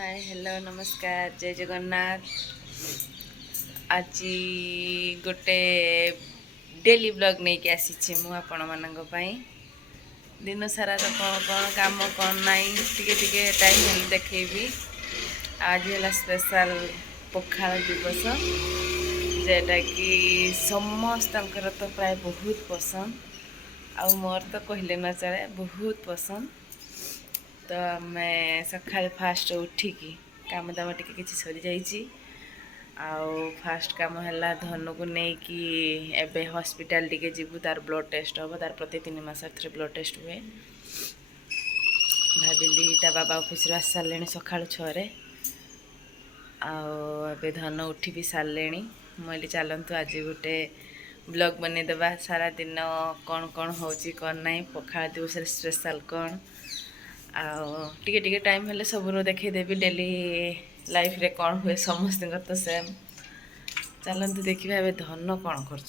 Hi hello नमस्कार जय जगन्नाथ। आज गोटे डेली ब्लॉग नहीं कि आसी मु आपण मानक पई दिन सारा कौन कौन काम कौन नाई टिके टाइम हेल्ले देखी। आज है स्पेशल पखाल दिवस जेटा कि समस्त तो प्राय बहुत पसंद आ मोर तो कहले न चले बहुत पसंद। तो आम सका फास्ट उठिकी काम दाम टे कि सरी जाइए फास्ट कम है धनु को लेकिन एबे हॉस्पिटल टिके जीवु तार ब्लड टेस्ट हम तार प्रति 3 मास थे ब्लड टेस्ट हुए। भाविली ता बाबा ऑफिस आस सारे सका 6 आबे धन उठी भी सारे मुझे चलतु आज गोटे ब्लॉग बनईदेवा सारा दिन कौन कौन हो कौन ना पखाल दिवस स्पेशल कौन टिके टिके टाइम हेल्ले सबू देखदेवी डेली लाइफ रे कौन हुए समस्त तो सेम। चलते देखा धन कौन कर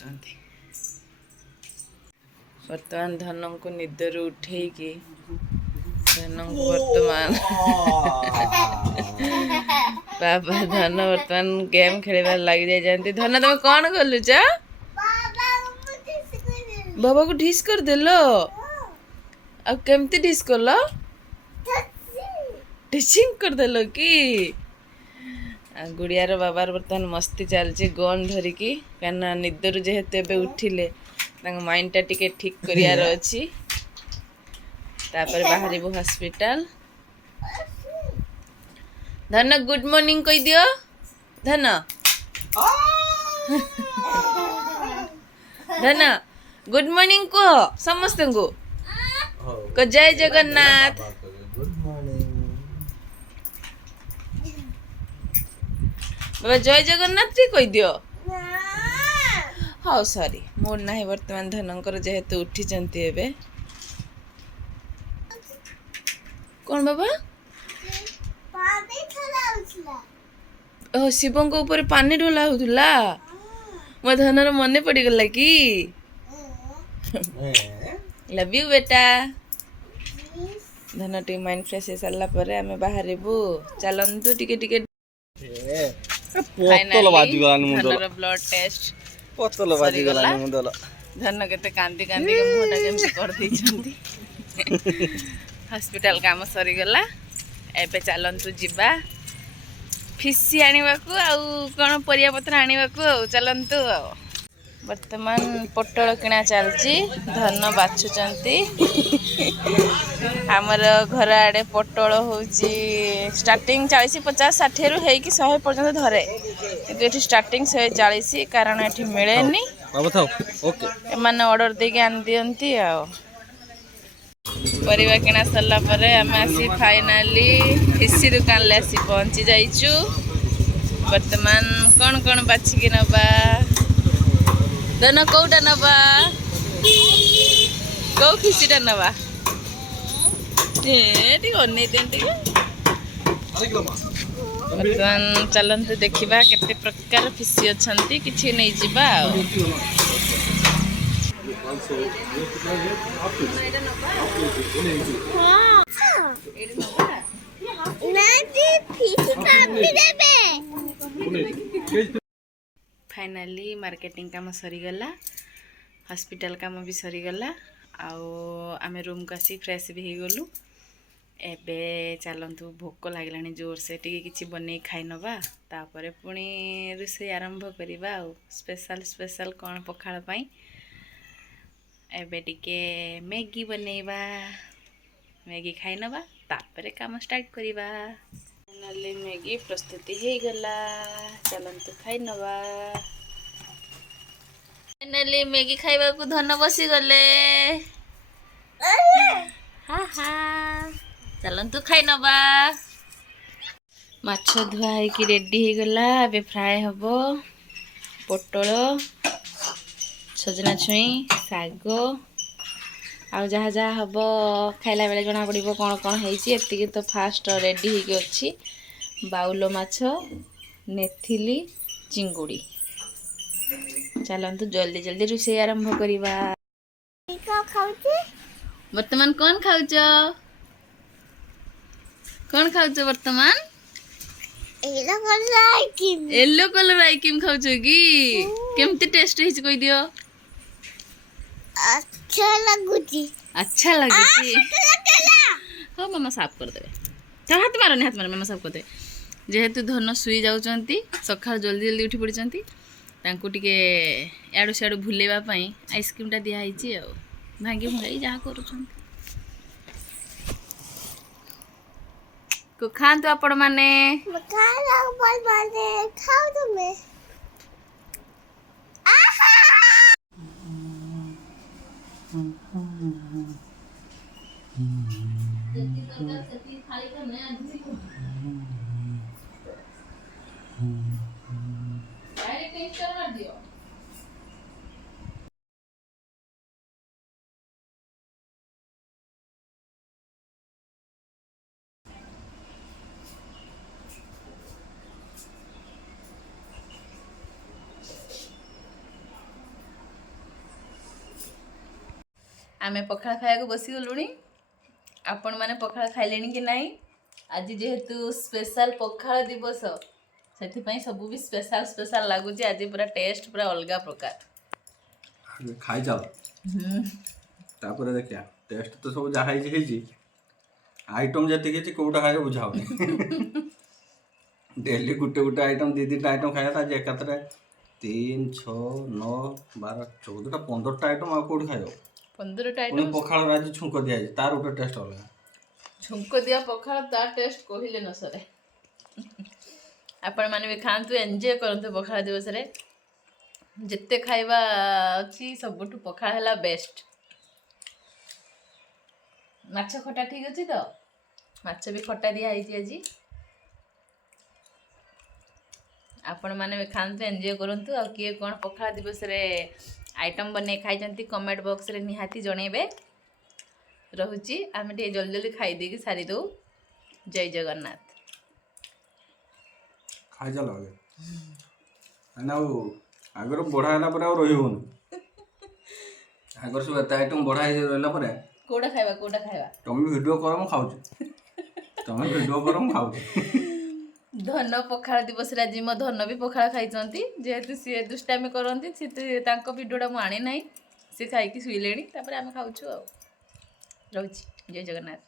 बर्तमान धन को निदर उठे धन को बर्तमान बाबा धन बर्तमान गेम खेल लग जाती। धन तुम कौन कलुच बाबा को ढिस कर देल केमती ढिस कल टीचिंग कर देलो कि गुड़ियार बाबार बर्तमान मस्ती चलती गन धरिकी कहना निदर जेहेतु एबे उठिले माइंड टा टिके ठीक करियार अछि तापर बाहर हॉस्पिटल। धन गुड मॉर्निंग कह दियो धन धन गुड मॉर्निंग कह समस्त को जय जगन्नाथ। बाबा जय जगन्नाथ टी कह दियो हाँ सॉरी मोर ना बर्तमान धनकर जेहेतु उठी एबे कौन बाबा ओ शिव को ऊपर पानी ढोला होतुला मो धनर मने पड़ी गला कि लव यू बेटा। धन टी माइंड फ्रेश हो सारा पर आम बाहर चलतु टिके ब्लड टेस्ट पतल बाजी गला मुंडल धन केते कांदी कांदी के मुंडा केम कर दै हॉस्पिटल काम सरी गला एबे चलंतु जिबा फिसी आनिबा को आ कोन परिया पत्र आनिबा को चलंतु। वर्तमान पोटल किना चलची धन बाछुचंती आमर घर आड़े पोटल होची स्टार्टिंग 40-50-60 रु हेकी 100 पर्यंत धरे किंतु एठी स्टार्टिंग 140 कारण एठी मिलेनी एमाने ऑर्डर देके आन दियंती आ परिवा किना सरला परे हम आसी फाइनली फिसी दुकान ले आसी पहुंची जाइचु। वर्तमान कौन कौन बाछि कि नबा धन कौटा नबा कौ फिसीटा नबा बर्तमान चलते देखा केते प्रकार फिसी अच्छा कि नहीं जावा फाइनली मार्केटिंग काम सरीगला हॉस्पिटल काम भी सरीगला आमे रूम को आसी फ्रेश भी हो गलु। एबे चलतु भोक लगे जोर से टी कि बन खाई नवा तापर पुणी रोषे आरंभ करवा स्पेशल स्पेशल कौन पखाल पाई एबे टिके मैगी बनैबा मैगी खाई नवा तापर काम स्टार्ट करवा। फाइनली मैगी प्रस्तुति हो गला चलतु खाई नवा। फाइनली मैगी खाइबा को धन बसी गले हाँ हाँ चलतु खाई नवा। माछ धुआ होगी रेडी हो गला अबे फ्राए हम पोटल सजना छुई शाग आ जहाँ जहाँ हम खाइला बेले जना पड़ो कौन कौन होती तो फास्ट रेडी होगी अच्छी बाउल माछ नेथिली चिंगुड़ी। चलतु जल्दी जल्दी रोषे आरंभ करवा। वर्तमान कौन खाऊच वर्तमान येलो कलर आइसक्रीम खाऊ कि केमती टेस्ट है कोई दियो अच्छा लगे हाँ मामा साफ कर देवे तो हाथ मार मामा साफ कर दे जेहेतु धन शुई जाउचंती सखा जल्दी जल्दी उठी पड़चंती तांको टिके याडू सियाडू भूलेबा पई आइसक्रीम टा दिया हिची आ भांगी भंगाई जहाँ करूचंती को खातु आपण माने आमे पखाड़ खाया बसी गलुणी आपण माने पखाड़ खाइलेनी कि नहीं आज जेहेतु स्पेशल पखाड़ दिवस से सब भी स्पेशल स्पेशल लगुच आज पूरा टेस्ट पूरा अलग प्रकार खाई जाओ तापर देखिया टेस्ट तो सब जहाँ है आइटम जी कौटा खाए बुझाओ डेली गुटे गुटे आइटम दी दिन आइटम खाया आज एक 3 6 9 12 14 15 आइटम आ कौट खाओ 15 आइटम पखाड़ आज छुंक दिया तार गोटे टेस्ट अलग छुंक दिया पखाड़ तार टेस्ट कहले न सरे आपण माने भी खातु एंजॉय करंतु पखाड़ दिवस रे जिते खाइबा अच्छी सबुठु पखाड़ है बेस्ट माछ खटा ठीक अच्छी तो माछ भी खटा दिया आज आपण माने भी खातु एंजॉय करंतु आ किए कौन पखाड़ दिवस रे आइटम बने खाई कमेंट बॉक्स रे निहाती जणेबे रहुची आमे टे जल्दी जल्दी खाई देकी सारी दो जय जगन्नाथ खाई जा लगे ना आगर बढ़ा है पर रही हो आगर सब एत आइटम बढ़ा रहा पर कोड़ा खाइबा तुम वीडियो कर मु खाऊ तुम वीडियो कर मु खाऊ धन पखाड़ दिवस आज मो धन भी पखाड़ खाई जेहेतु सी दुष्टामी करती सी भिडटा मुझे आनी ना सी खाई शुले आम खाऊ रोची जय जगन्नाथ।